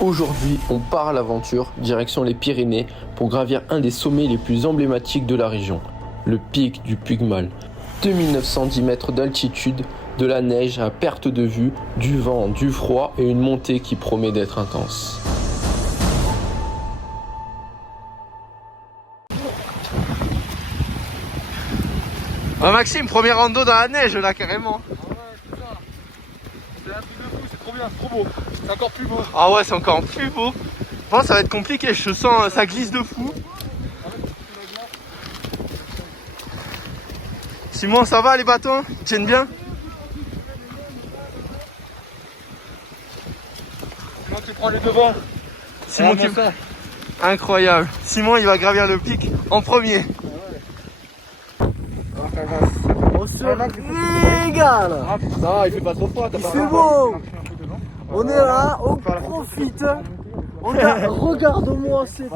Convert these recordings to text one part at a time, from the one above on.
Aujourd'hui, on part à l'aventure, direction les Pyrénées, pour gravir un des sommets les plus emblématiques de la région, le pic du Puigmal. 2910 mètres d'altitude, de la neige à perte de vue, du vent, du froid et une montée qui promet d'être intense. Ah Maxime, premier rando dans la neige là carrément. Ah ouais, c'est ça. C'est un truc de fou, c'est trop bien, c'est trop beau. C'est encore plus beau. Ah ouais, c'est encore plus beau. Bon, ça va être compliqué, je sens ça glisse de fou. Simon, ça va les bâtons? Ils tiennent bien? Simon, tu prends les devants. Simon, tu... Incroyable. Simon, il va gravir le pic en premier. On se régale. Non, il fait pas trop froid. Il fait beau. On est là, on profite. Regarde-moi cette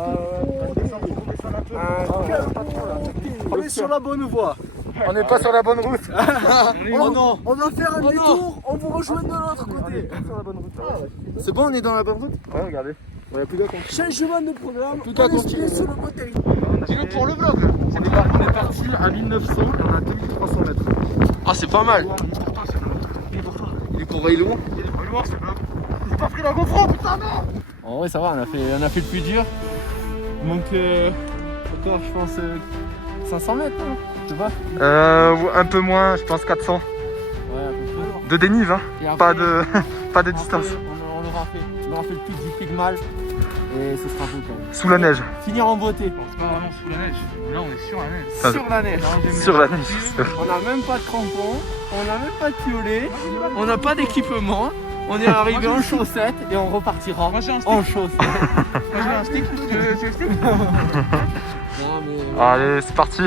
on est sur la bonne voie. On n'est pas sur la bonne route. On va faire un détour, on vous rejoint de l'autre côté. Sur la bonne route. C'est bon, on est dans la bonne route? Ouais, regardez. On a plus qu'à continuer. Changement de programme, Plus qu'à on est continuer. sur le bon territoire. Dis-le pour le vlog. On est parti à 1900 et on a 2300 mètres. Ah, c'est pas mal. Pour toi, c'est le Il est pour toi. Il est pour Raylou. Il est pour loin, c'est le J'ai pas pris la GoPro, putain, non. En vrai ça va, on a fait le plus dur. Donc encore je pense 500 mètres, hein, tu vois. Un peu moins, je pense 400. Ouais, à peu près. De dénive, hein. Et après, Pas de après, distance. on aura fait le pic du Puigmal et ce sera beau quand même. Sous la neige. Finir en beauté. C'est pas vraiment sous la neige, là on est sur la neige. Ça- Sur la neige. Sur la neige, c'est sûr. On n'a même pas de crampons, on n'a même pas de piolet, on n'a pas d'équipement. On est arrivé en chaussettes et on repartira Moi j'ai un stick, en chaussettes. moi j'ai un stick, tu veux le stick? Non, mais... Allez, c'est parti.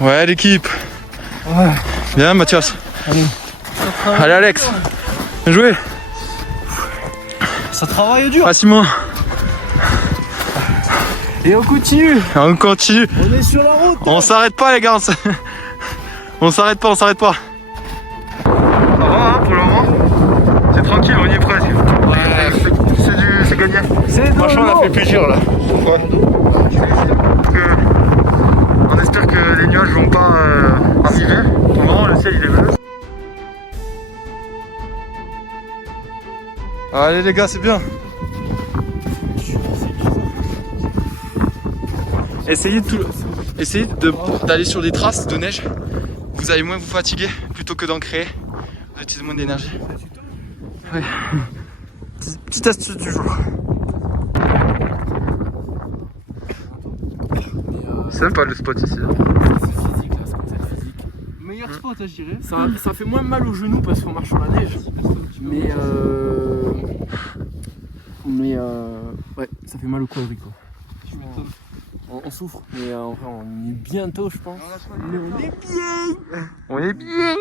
Ouais, l'équipe. Ouais. Bien, Mathias. Allez. Allez, Alex. Bien joué. Ça travaille dur. Ah, Simon. Et on continue. On continue. On est sur la route. On s'arrête pas, les gars. On s'arrête pas, on s'arrête pas. Ça va, hein, pour le moment. C'est tranquille, on y est presque. C'est gagné. Franchement, on a fait le plus dur là. Pourquoi? On espère que les nuages vont pas arriver. Pour le moment, le ciel il est bleu. Allez les gars, c'est bien. Essayez d'aller sur des traces de neige. Vous allez moins vous fatiguer plutôt que d'en créer. Vous utilisez moins d'énergie. Ouais. Petite astuce du jour. C'est sympa le spot ici. C'est physique là, c'est comme ça, physique. Meilleur spot, je dirais. Ça fait moins mal aux genoux parce qu'on marche sur la neige. Mais ouais, ça fait mal au quadri quoi. On souffre, mais en vrai on est bientôt je pense. Mais on est bien. On est bien.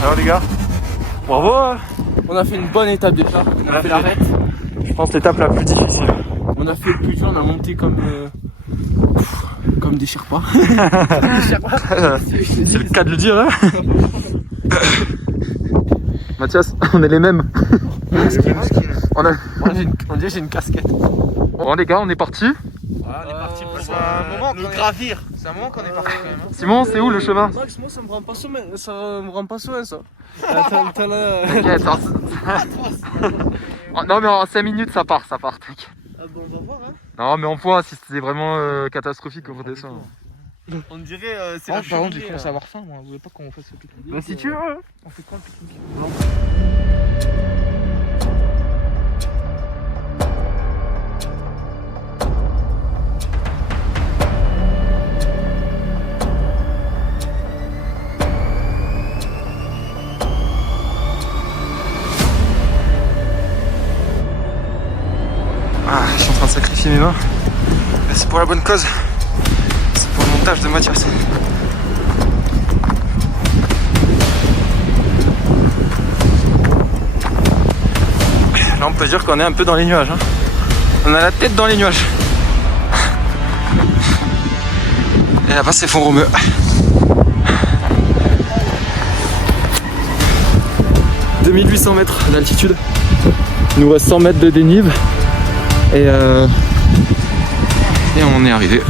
Alors les gars, bravo hein. On a fait une bonne étape déjà. On a fait l'arête. Je pense l'étape la plus difficile. On a fait le plus dur, on a monté comme des Sherpas. C'est le cas de le dire hein. Mathias, on est les mêmes. On On dirait j'ai une casquette. Bon les gars, on est parti. Ah, on est parti pour un moment le gravir. C'est un moment qu'on est parti quand même. Hein. Simon, c'est où le chemin? Max, moi ça me rend pas soin ça. T'inquiète. Non mais en 5 minutes ça part. Ah bon, on va voir hein. Non mais en point, si c'est vraiment catastrophique, on redescend. On dirait c'est la Par contre, j'ai cheminée, commencé à avoir faim, moi. Vous voulez pas qu'on fasse le pique-nique? Bah si tu veux. On fait quoi le pique-nique? remercier mes mains. Et c'est pour la bonne cause. C'est pour le montage de Mathias. Là on peut dire qu'on est un peu dans les nuages. Hein. On a la tête dans les nuages. Et là-bas c'est Font-Romeu. « 2800 mètres d'altitude. Il nous reste 100 mètres de dénive. Et on est arrivé.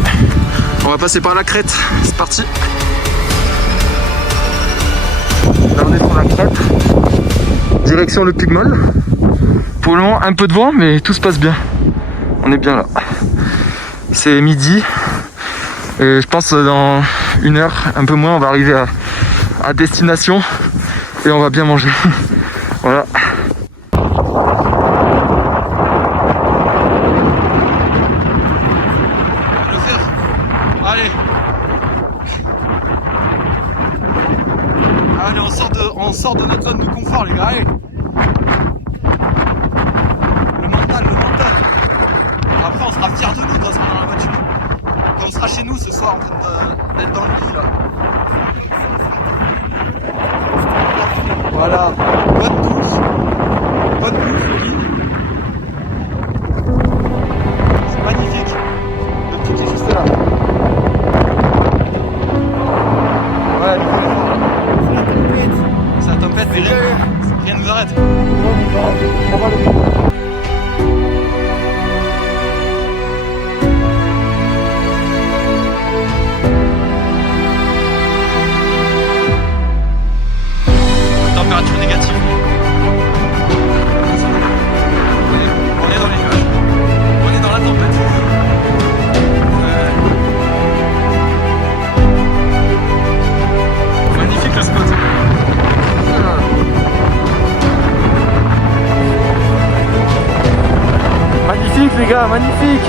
On va passer par la crête. C'est parti. Là on est sur la crête. Direction le Pugmol. Pour le moment un peu de vent mais tout se passe bien. On est bien là. C'est midi. Et je pense dans 1 heure, un peu moins, on va arriver à destination. Et on va bien manger. Voilà. Allez. Allez, on sort de notre zone de confort, les gars. Allez. Le mental. Après, on sera fiers de nous quand on sera dans la voiture. Quand on sera chez nous ce soir en train d'être dans le lit là. Voilà. Bonne douche, le lit. C'est magnifique. Le truc est juste là. Ouais, le fond est fort là. C'est la tempête, mais rien ne nous arrête. Température négative. On est dans les nuages. On est dans la tempête. Magnifique le spot. Magnifique les gars, magnifique.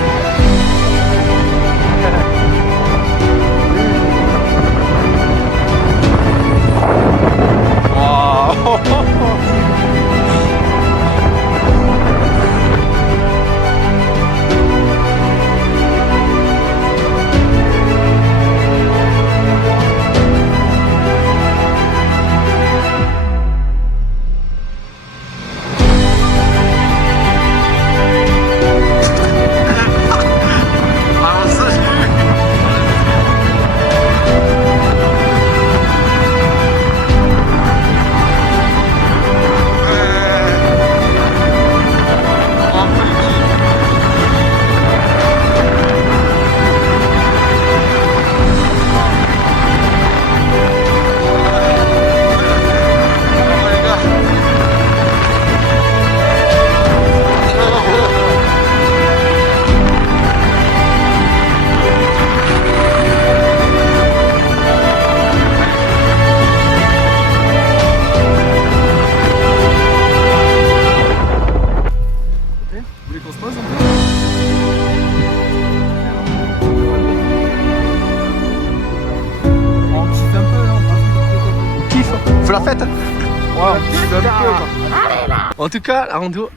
Faut la fête. En tout cas, la rando,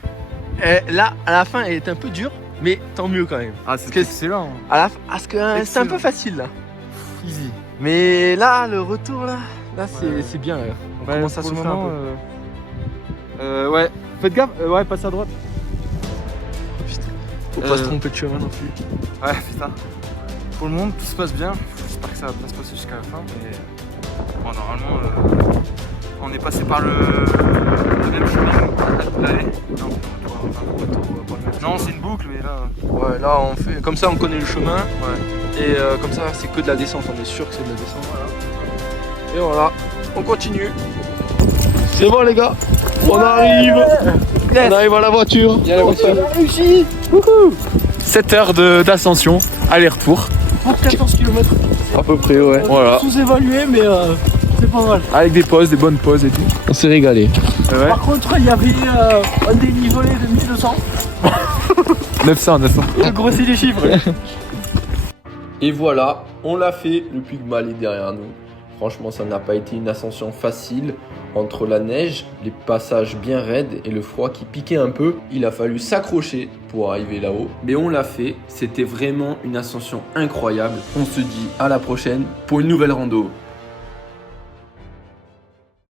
là, à la fin, elle est un peu dure, mais tant mieux quand même. Ah, c'est excellent. Parce que c'est un peu facile là. Easy. Mais là, le retour là, c'est bien là. On Ouais, commence à pour le souffler un moment, peu. ouais. Faites gaffe, ouais, passe à droite. Faut pas se tromper de chemin non plus. Ouais, putain. Pour le moment, tout se passe bien. J'espère que ça va bien se passer jusqu'à la fin. Mais bon, normalement, on est passé par le même chemin d'aller. Non, c'est une boucle, mais là. Ouais, là on fait comme ça, on connaît le chemin. Ouais. Et comme ça, c'est que de la descente. On est sûr que c'est de la descente. Voilà. Et voilà, on continue. C'est bon les gars, on arrive. On arrive à la voiture. Il y a la voiture. 7 heures d'ascension, aller-retour. Pour 14 km. À peu près, ouais. Voilà. Sous-évalué, mais c'est pas mal. Avec des pauses, des bonnes pauses et tout. On s'est régalé. Ouais. Par contre, il y avait un dénivelé de 1200. 900. Je grossis les chiffres. Et voilà, on l'a fait, le Pugmal est derrière nous. Franchement, ça n'a pas été une ascension facile. Entre la neige, les passages bien raides et le froid qui piquait un peu, il a fallu s'accrocher pour arriver là-haut. Mais on l'a fait, c'était vraiment une ascension incroyable. On se dit à la prochaine pour une nouvelle rando.